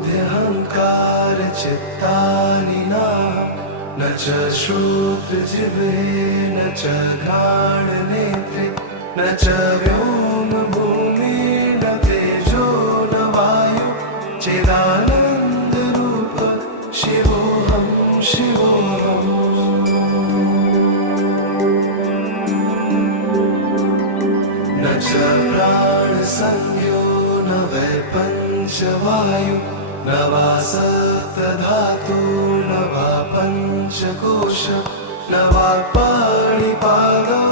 अहंकार चित्तानि न च श्रोत्रजिह्वे न च घ्राणनेत्रे न च व्योम भूमि न तेजो न वायु चिदानन्दरूप शिवोऽहं शिवोऽहम् न च प्राणसंज्ञो न वै पञ्चवायु न वा सप्तधातु न वा पञ्चकोश न वा पाणिपादो